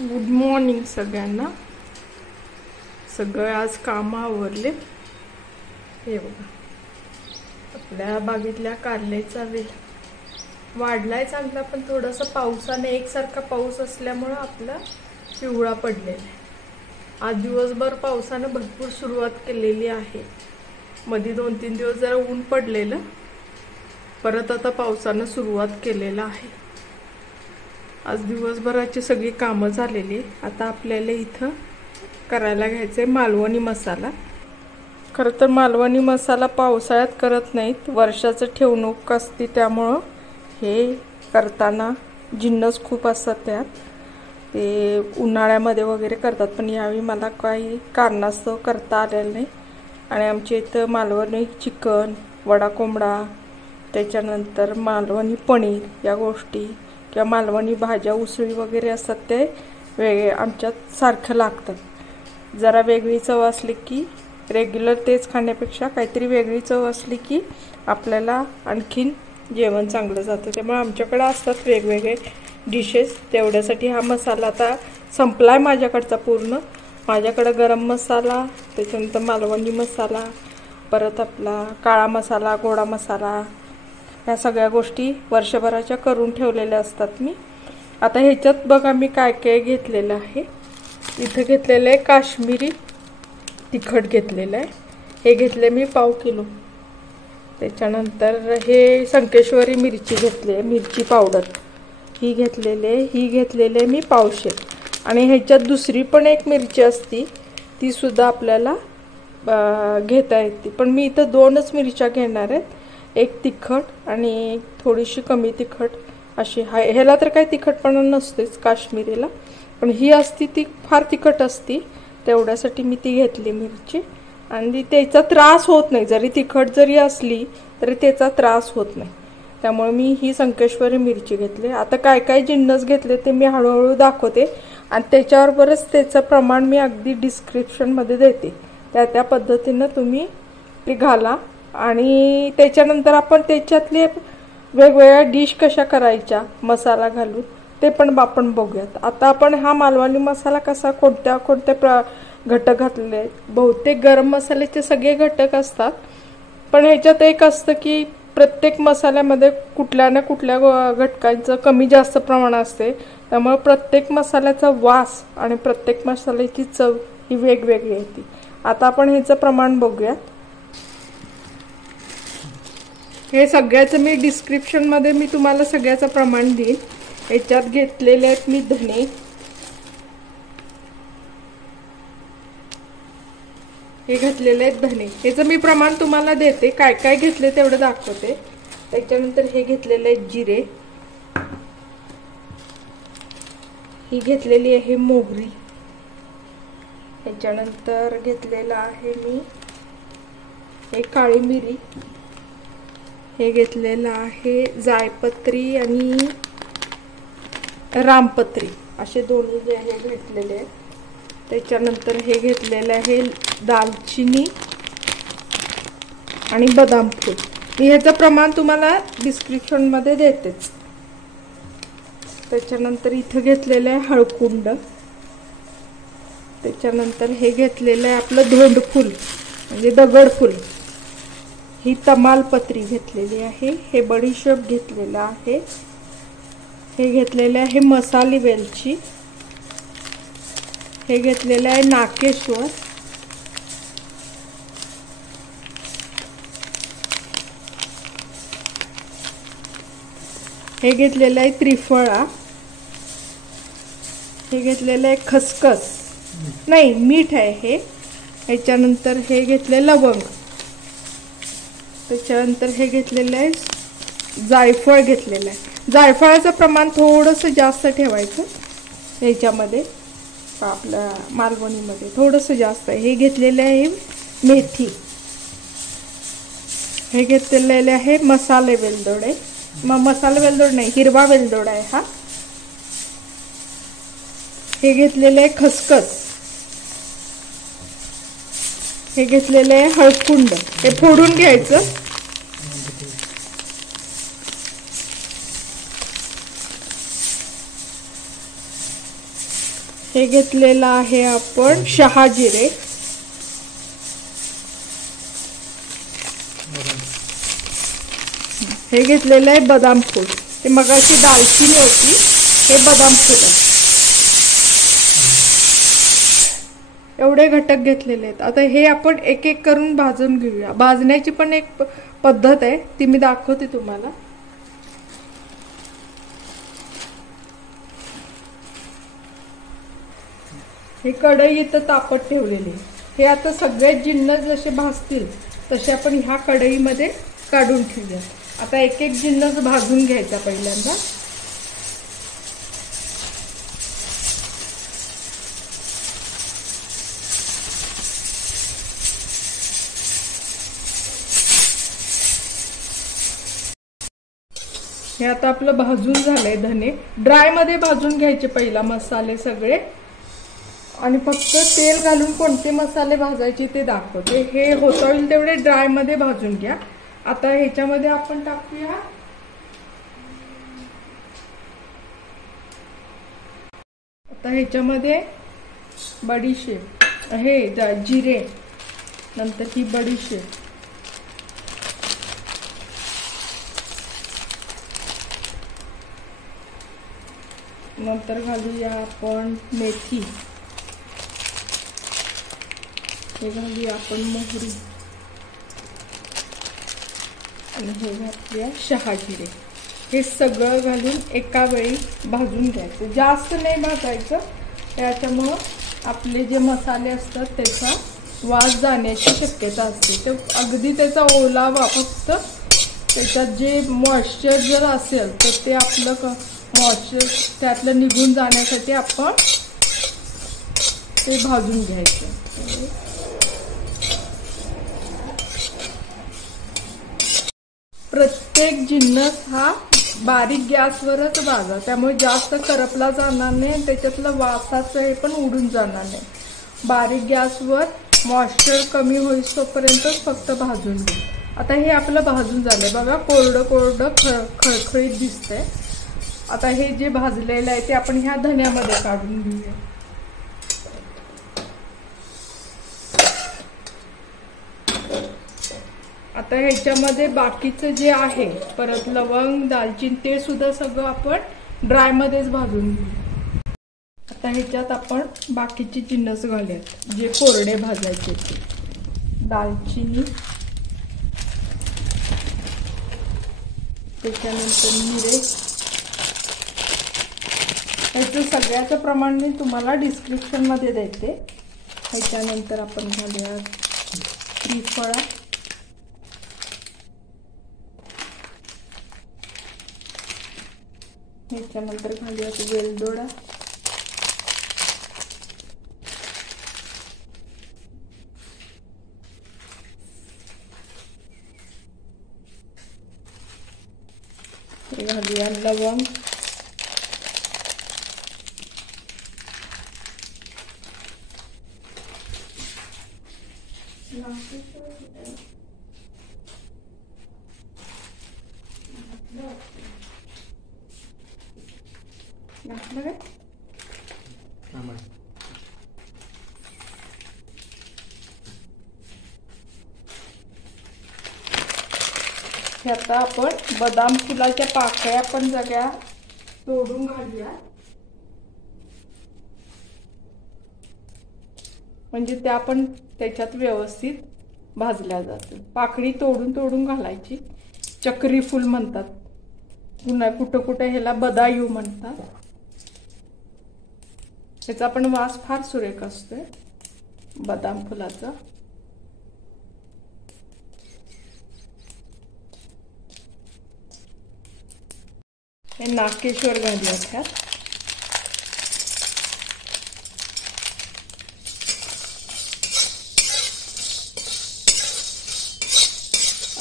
Good morning सगळ्यांना. सगळे आज कामं आवरले. हे बघा, आपल्या बागेतल्या कारल्याचा वेल वाढलाय चांगला, पण थोडासा पावसाने एकसारखा पाऊस असल्यामुळे आपला पिवळा पडलेला आहे. आज दिवसभर पावसाने भरपूर सुरुवात केलेली आहे. मध्ये 2-3 दिवस जरा ऊन पडलेलं, परत आता पावसानं सुरुवात केलेला आहे. आज दिवसभराची सगळी कामं झालेली. आता आपल्याला इथं करायला घ्यायचं आहे मालवणी मसाला. खरं तर मालवणी मसाला पावसाळ्यात करत नाहीत, वर्षाचं ठेवणूक असते, त्यामुळं हे करताना जिन्नस खूप असतात त्यात, ते उन्हाळ्यामध्ये वगैरे करतात. पण यावेळी मला काही कारणास्तव करता आलेलं नाही. आणि आमच्या इथं मालवणी चिकन, वडा कोंबडा, त्याच्यानंतर मालवणी पनीर या गोष्टी किंवा मालवणी भाज्या, उसळी वगैरे असतात, ते वेगळे आमच्यात सारखं लागतं. जरा वेगळी चव असली की रेग्युलर तेच खाण्यापेक्षा काहीतरी वेगळी चव असली की आपल्याला आणखीन जेवण चांगलं जातं. त्यामुळे आमच्याकडे असतात वेगवेगळे डिशेस. तेवढ्यासाठी हा मसाला आता संपलाय माझ्याकडचा पूर्ण. माझ्याकडं गरम मसाला, त्याच्यानंतर मालवणी मसाला, परत आपला काळा मसाला, गोडा मसाला, ह्या सगळ्या गोष्टी वर्षभराच्या करून ठेवलेल्या असतात मी. आता ह्याच्यात बघा मी काय काय घेतलेलं आहे. इथं घेतलेलं आहे काश्मीरी तिखट घेतलेलं आहे. हे घेतले मी 1/2 किलो. त्याच्यानंतर हे संकेश्वरी मिरची घेतली आहे, मिरची पावडर ही घेतलेले मी 1/2. आणि ह्याच्यात दुसरी पण एक मिरची असती, ती सुद्धा आपल्याला घेता येते. पण मी इथं 2च मिरच्या घेणार आहेत, एक तिखट आणि थोडीशी कमी तिखट अशी. ह्याला तर काही तिखटपणा नसतेच काश्मीरीला, पण ही असती ती फार तिखट असती, तेवढ्यासाठी मी ती घेतली मिरची. आणि त्याचा त्रास होत नाही, जरी तिखट जरी असली तरी त्याचा त्रास होत नाही, त्यामुळे मी ही संकेश्वरी मिरची घेतली. आता काय काय जिन्नस घेतले ते मी हळूहळू दाखवते, आणि त्याच्याबरोबरच त्याचं प्रमाण मी अगदी डिस्क्रिप्शनमध्ये देते. त्या पद्धतीनं तुम्ही ते घाला. आणि त्याच्यानंतर आपण त्याच्यातले वेगवेगळ्या डिश कशा करायच्या मसाला घालून ते पण आपण बघूयात. आता आपण हा मालवणी मसाला कसा कोणत्या घटक घातलेले आहेत. बहुतेक गरम मसाल्याचे सगळे घटक असतात, पण ह्याच्यात एक असतं की प्रत्येक मसाल्यामध्ये कुठल्या ना कुठल्या घटकांचं कमी जास्त प्रमाण असते. त्यामुळे प्रत्येक मसाल्याचा वास आणि प्रत्येक मसाल्याची चव ही वेगवेगळी येते. आता आपण ह्याचं प्रमाण बघूयात. हे सगळ्याचं मी डिस्क्रिप्शनमध्ये मी तुम्हाला सगळ्याचं प्रमाण देईन. ह्याच्यात घेतलेले आहेत मी धने, हे घातलेले आहेत धने. ह्याचं मी प्रमाण तुम्हाला देते, काय काय घेतले तेवढं दाखवते. त्याच्यानंतर हे घेतलेले आहेत जिरे, ही घेतलेली आहे मोहरी, ह्याच्यानंतर घेतलेलं आहे मी हे काळी मिरी, हे घेतलेलं आहे जायपत्री आणि रामपत्री, असे दोन्ही जे हे घेतलेले आहेत. त्याच्यानंतर हे घेतलेलं आहे दालचिनी आणि बदाम फूल. मी ह्याचं प्रमाण तुम्हाला डिस्क्रिप्शनमध्ये देतेच. त्याच्यानंतर इथं घेतलेलं आहे हळकुंड. त्याच्यानंतर हे घेतलेलं आहे आपलं धोंडफूल म्हणजे दगडफूल, ही तमालपत्री घेतलेली आहे. हे बडीशेप घेतलेलं आहे. हे घेतलेलं आहे मसाली वेलची, हे घेतलेलं आहे नाकेश्वर, हे घेतलेलं आहे त्रिफळा, हे घेतलेलं आहे खसखस नाही मीठ आहे हे. ह्याच्यानंतर हे घेतले लवंग. त्याच्यानंतर हे घेतलेलं आहे जायफळ घेतलेलं आहे. जायफळाचं प्रमाण थोडंसं जास्त ठेवायचं ह्याच्यामध्ये, आपल्या मालवणीमध्ये थोडंसं जास्त आहे. हे घेतलेलं आहे मेथी, हे घेतलेले आहे मसाले वेलदोडे, मसाला वेलदोड नाही हिरवा वेलदोडा आहे हा. हे घेतलेलं आहे खसखस, हे घेतलेलं आहे हळकुंड. हे फोडून घ्यायचं. हे घेतलेलं आहे आपण शहाजिरे, हे घेतलेलं आहे बदाम फूल, ते मगाशी दालचिनी होती, हे बदाम फूल आहे. एवढे घटक घेतलेले आहेत. आता हे आपण एक एक करून भाजून घेऊया. भाजण्याची पण एक पद्धत आहे, ती मी दाखवते तुम्हाला. हे कढई इथं तापत ठेवलेली. हे आता सगळे जिन्नस जसे भाजतील तसे आपण ह्या कढईमध्ये काढून ठेवूया. आता एक एक जिन्नस भाजून घ्यायचा पहिल्यांदा. हे आता आपलं भाजून झालंय. धने ड्राय मध्ये भाजून घ्यायचे पहिला मसाले सगळे, आणि फक्त तेल घालून कोणते मसाले भाजायचे ते दाखवते. हे होता होईल तेवढे ड्राय मध्ये भाजून घ्या. आता ह्याच्यामध्ये आपण टाकूया आता ह्याच्यामध्ये बडीशेप, हे जिरे, नंतर ही बडीशेप, नंतर घालूया आपण मेथी, हे घालूया आपण मोहरी, आणि हे घालूया शहाजिरे. हे सगळं घालून एका वेळी भाजून घ्यायचं. जास्त नाही भाजायचं, त्याच्यामुळं आपले जे मसाले असतात त्याचा वास जाण्याची शक्यता असते. तर अगदी त्याचा ओलावा, फक्त त्याच्यात जे मॉइश्चर जर असेल तर ते आपलं मॉइश्चर त्यातलं निघून जाण्यासाठी आपण ते भाजून घ्यायचं. प्रत्येक जिन्नस हा बारीक गॅसवरच भाजा, त्यामुळे जास्त करपला जाणार नाही, त्याच्यातलं वासाचं हे पण उडून जाणार नाही. बारीक गॅसवर मॉइश्चर कमी होईस तोपर्यंतच फक्त भाजून घे. आता हे आपलं भाजून झालंय बघा, कोरडं कोरडं खळखळीत दिसतंय. आता हे जे भाजलेलं आहे ते आपण ह्या धन्यामध्ये काढून घेऊया. आता ह्याच्यामध्ये बाकीचं जे आहे, परत लवंग, दालचिनी, ते सुद्धा सगळं आपण ड्राय मध्येच भाजून घेऊ. आता ह्याच्यात आपण बाकीचे जिन्नस घालूयात जे कोरडे भाजायचे. दालचिनी, त्याच्यानंतर मिरे. ह्याचं सगळ्याचं प्रमाण मी तुम्हाला डिस्क्रिप्शन मध्ये देते. ह्याच्यानंतर आपण घालूया त्रिफळा, ह्याच्यानंतर घालूया वेलदोडा, घालूया लवंग, हे आता आपण बदाम फुलाच्या पाकळ्या पण सगळ्या तोडून घालूया, म्हणजे त्या पण त्याच्यात व्यवस्थित भाजल्या जातील. पाकळी तोडून तोडून घालायची. चक्री फुल म्हणतात, पुन्हा कुठं कुठं ह्याला बदायू म्हणतात. त्याचा पण वास फार सुरेख असतोय बदाम फुलाचा. हे नाकेश्वर घालूया त्यात.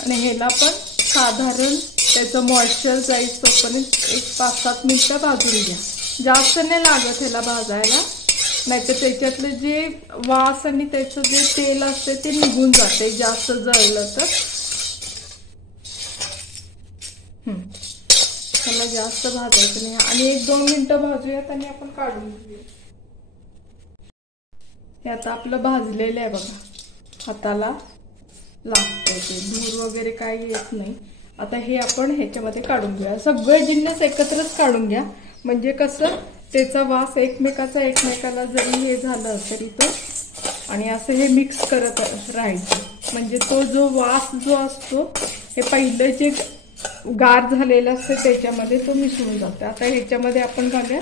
आणि ह्याला पण साधारण त्याचं मॉइश्चर जाईल तोपर्यंत एक 5-7 मिनिटं भाजून घ्या. जास्त नाही लागत ह्याला भाजायला, नाहीतर त्याच्यातलं जे वास आणि त्याचं जे तेल असते ते निघून जाते जास्त जळलं तर. त्याला जास्त भाजायचं नाही आणि 1-2 मिनिटं भाजूयात आणि आपण काढून घेऊया. हे आता आपलं भाजलेलं आहे बघा, हाताला लागतंय, ते धूर वगैरे काही येत नाही. आता हे आपण ह्याच्यामध्ये काढून घेऊया. सगळे जिन्नस एकत्रच काढून घ्या, म्हणजे कसं त्याचा वास एकमेकाला जरी हे झालं तरी तो, आणि असं हे मिक्स करत राहायचं, म्हणजे तो जो वास जो असतो हे पहिलं जे गार झालेलं असतं त्याच्यामध्ये तो मिसळून जातो. आता ह्याच्यामध्ये आपण घालूया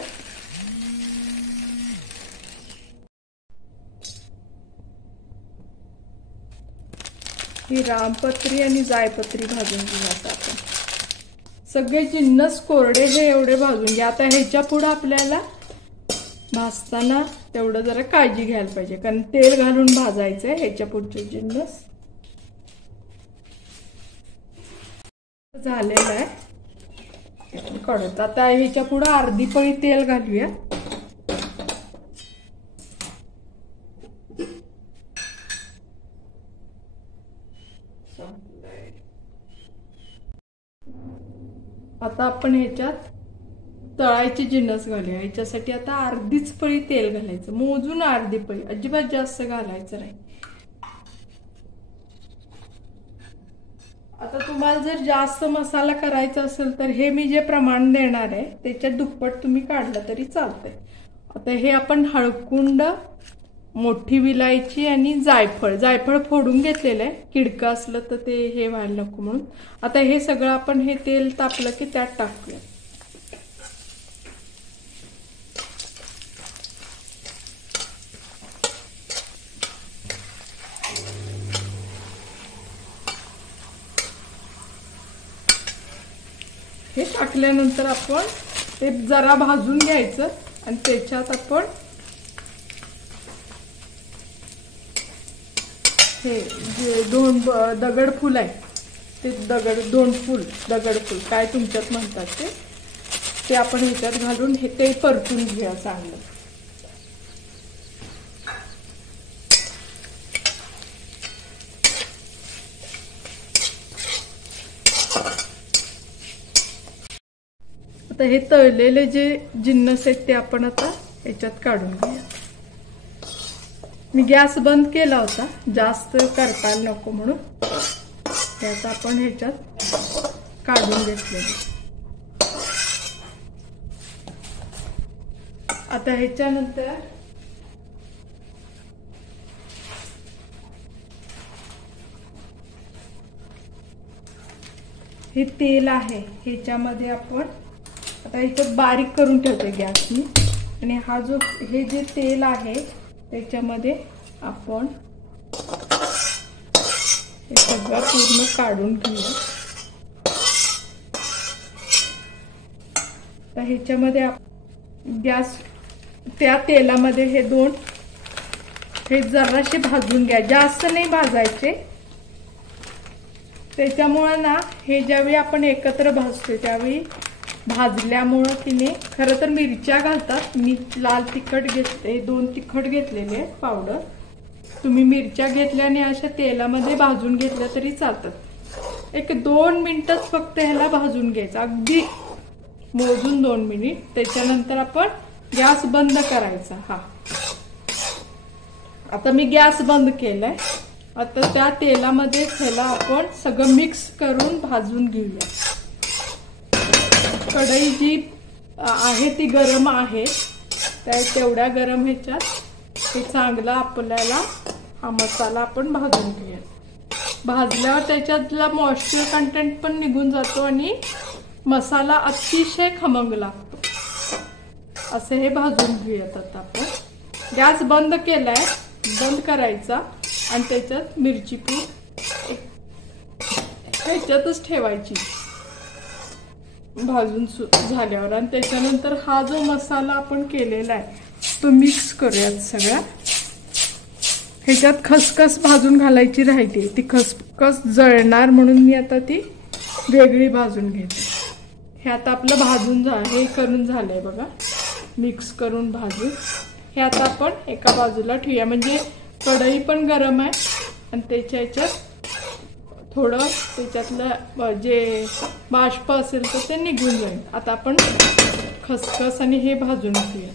ही रामपत्री आणि जायपत्री भाजून घेऊया. आपण सगळे जिन्नस कोरडे हे एवढे भाजून घ्या. आता ह्याच्या पुढे आपल्याला भाजताना तेवढं जरा काळजी घ्यायला पाहिजे, कारण तेल घालून भाजायचंय ह्याच्या पुढचे जिन्नस. झालेलं आहे कडत. आता ह्याच्या पुढे अर्धी पळी तेल घालूया. आता आपण ह्याच्यात तळायचे जिन्नस घालूया. ह्याच्यासाठी आता अर्धीच पळी तेल घालायचं, मोजून अर्धी पळी, अजिबात जास्त घालायचं नाही. आता तुम्हाला जर जास्त मसाला करायचा असेल तर हे मी जे प्रमाण देणार आहे त्याच्यात दुप्पट तुम्ही काढलं तरी चालतंय. आता हे आपण हळकुंड, मोठी विलायची आणि जायफळ फोडून घेतलेलं आहे, किडकं असलं तर ते हे व्हायला नको म्हणून. आता हे सगळं आपण हे तेल तापलं की त्यात टाकूया. हे टाकल्यानंतर आपण ते जरा भाजून घ्यायचं आणि त्याच्यात आपण हे जे दगडफूल आहे ते दगडफूल काय तुमच्यात म्हणतात ते आपण ह्याच्यात घालून हे ते परतून घ्या चांगलं. आता हे तळलेले जे जिन्नस आहेत ते आपण आता ह्याच्यात काढून घेऊया. मी गॅस बंद केला होता जास्त करपायला नको म्हणून. हे आता आपण ह्याच्यात काढून घेतलेले. आता ह्याच्यानंतर हे तेल आहे ह्याच्यामध्ये आपण आता इथं बारीक करून ठेवते गॅस मी, आणि हा जो हे जे तेल आहे त्याच्यामध्ये आपण हे सगळं पूर्ण काढून घेऊया. तर ह्याच्यामध्ये गॅस त्या तेलामध्ये हे जराशे भाजून घ्या, जास्त नाही भाजायचे. त्याच्यामुळे ना हे ज्यावेळी आपण एकत्र भाजतो त्यावेळी भाजल्यामुळं तिने खरं तर मिरच्या घालतात. मी लाल तिखट घेतले, 2 तिखट घेतलेले पावडर. तुम्ही मिरच्या घेतल्या आणि अशा तेलामध्ये भाजून घेतल्या तरी चालतात. एक 2 मिनिटच फक्त ह्याला भाजून घ्यायचं, अगदी मोजून 2 मिनिट. त्याच्यानंतर आपण गॅस बंद करायचा. हा आता मी गॅस बंद केलाय. आता त्या तेलामध्ये ह्याला आपण सगळं मिक्स करून भाजून घेऊया. कढई जी आहे ती गरम आहे, तेवढ्या गरम ह्याच्यात ते चांगला आपल्याला हा मसाला आपण भाजून घेऊया. भाजल्यावर त्याच्यातला मॉइश्चर कंटेंट पण निघून जातो आणि मसाला अतिशय खमंग लागतो. असं हे भाजून घेऊयात. आता आपण गॅस बंद केलाय, बंद करायचा आणि त्याच्यात मिरची पूड ह्याच्यातच ठेवायची भाजून झाल्यावर. आणि त्याच्यानंतर हा जो मसाला आपण केलेला आहे तो मिक्स करूयात सगळा. ह्याच्यात खसखस भाजून घालायची राहते, ती खसखस जळणार म्हणून मी आता ती वेगळी भाजून घेते. हे आता आपलं भाजून हे करून झालंय बघा, मिक्स करून भाजून. हे आता आपण एका बाजूला ठेवूया, म्हणजे कढई पण गरम आहे आणि त्याच्या ह्याच्यात थोडं त्याच्यातलं जे बाष्प असेल तर ते निघून जाईल. आता आपण खसखस आणि हे भाजून घेऊया.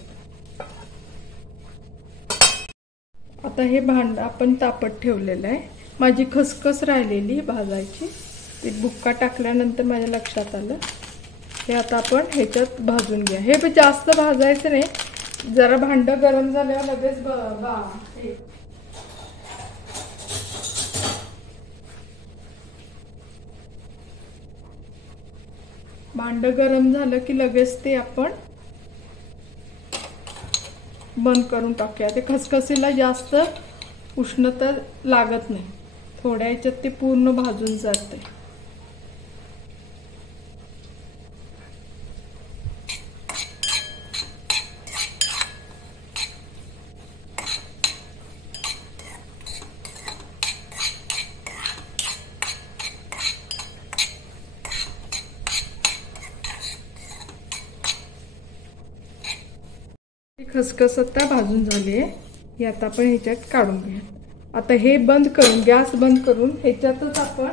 आता हे भांडं आपण तापत ठेवलेलं आहे. माझी खसखस राहिलेली भाजायची, ती बुक्का टाकल्यानंतर माझ्या लक्षात आलं. हे आता आपण ह्याच्यात भाजून घ्या. हे जास्त भाजायचं नाही, जरा भांडं गरम झाल्यावर लगेच भांडं गरम झालं की लगेच ते आपण बंद करून टाकूया. ते खसखसीला जास्त उष्णता लागत नाही, थोड्या ह्याच्यात ते पूर्ण भाजून जाते. खसखस आता भाजून झाली आहे. हे आता आपण ह्याच्यात काढून घ्या. आता हे बंद करून, गॅस बंद करून ह्याच्यातच आपण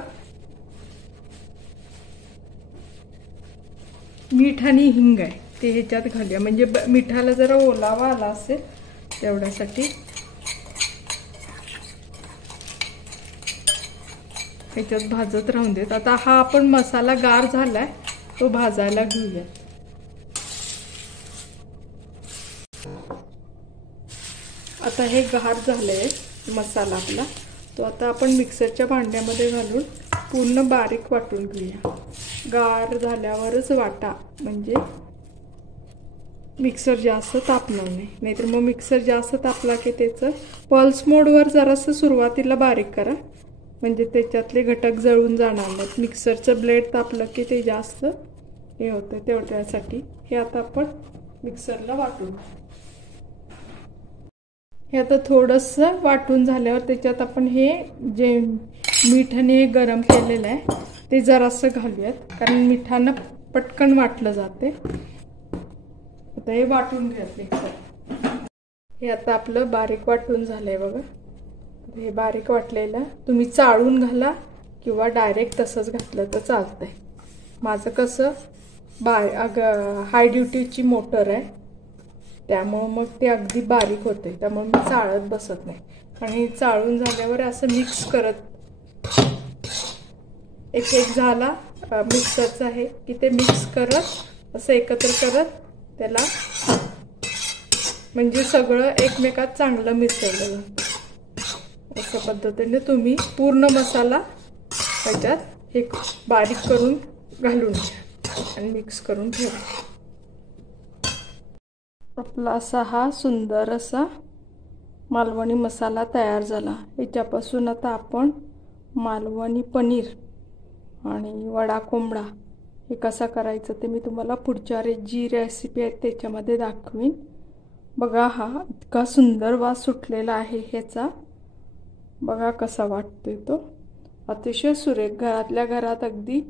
मीठ आणि हिंग आहे ते ह्याच्यात घालूया, म्हणजे मिठाला जरा ओलावा आला असेल तेवढ्यासाठी. ह्याच्यात भाजत राहून देत. आता हा आपण मसाला गार झालाय तो भाजायला घेऊया. आता हे गार झालंय मसाला आपला, तो आता आपण मिक्सरच्या भांड्यामध्ये घालून पूर्ण बारीक वाटून घेऊया. गार झाल्यावरच वाटा, म्हणजे मिक्सर जास्त तापणार नाही. नाहीतर मग मिक्सर जास्त तापला की त्याचं पल्स मोडवर जरासं सुरुवातीला बारीक करा, म्हणजे त्याच्यातले घटक जळून जाणार नाहीत. मिक्सरचं ब्लेड तापलं की ते जास्त हे होतं, तेवढ्यासाठी हे आता आपण मिक्सरला वाटून. हे आता थोडंसं वाटून झाल्यावर त्याच्यात आपण हे जे मिठाने गरम केलेलं आहे ते जरासं घालूयात, कारण मिठानं पटकन वाटलं जाते. आता हे वाटून घ्यायचं मिक्सर. हे आता आपलं बारीक वाटून झालंय बघा. हे बारीक वाटलेलं तुम्ही चाळून घाला किंवा डायरेक्ट तसंच घातलं तर चालतंय. माझं कसं हाय ड्युटीची मोटर आहे, त्यामुळं मग ते अगदी बारीक होते, त्यामुळे मी चाळत बसत नाही. आणि चाळून झाल्यावर असं मिक्स करत, एक एक झाला मिक्सरचं आहे की ते मिक्स करत असं एकत्र करत त्याला, म्हणजे सगळं एकमेकात चांगलं मिसळलं जातं. अशा पद्धतीने तुम्ही पूर्ण मसाला त्याच्यात एक बारीक करून घालून घ्या आणि मिक्स करून ठेवा. आपला असा हा सुंदर असा मालवणी मसाला तयार झाला. याच्यापासून आता आपण मालवणी पनीर आणि वडा कोंबडा हे कसा करायचं ते मी तुम्हाला पुढच्या जी रेसिपी आहे त्याच्यामध्ये दाखवीन. बघा, हा इतका सुंदर वास सुटलेला आहे ह्याचा. बघा कसा वाटतोय तो, अतिशय सुरेख. घरातल्या घरात अगदी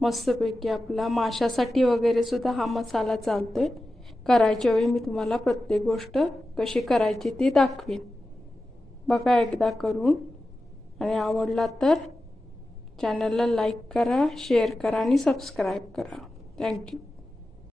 मस्तपैकी आपला माशासाठी वगैरे सुद्धा हा मसाला चालतोय. करायच्या वेळी मी तुम्हाला प्रत्येक गोष्ट कशी करायची ती दाखवीन. बघा एकदा करून, आणि आवडला तर चॅनलला लाईक करा, शेअर करा आणि सबस्क्राईब करा. थँक्यू.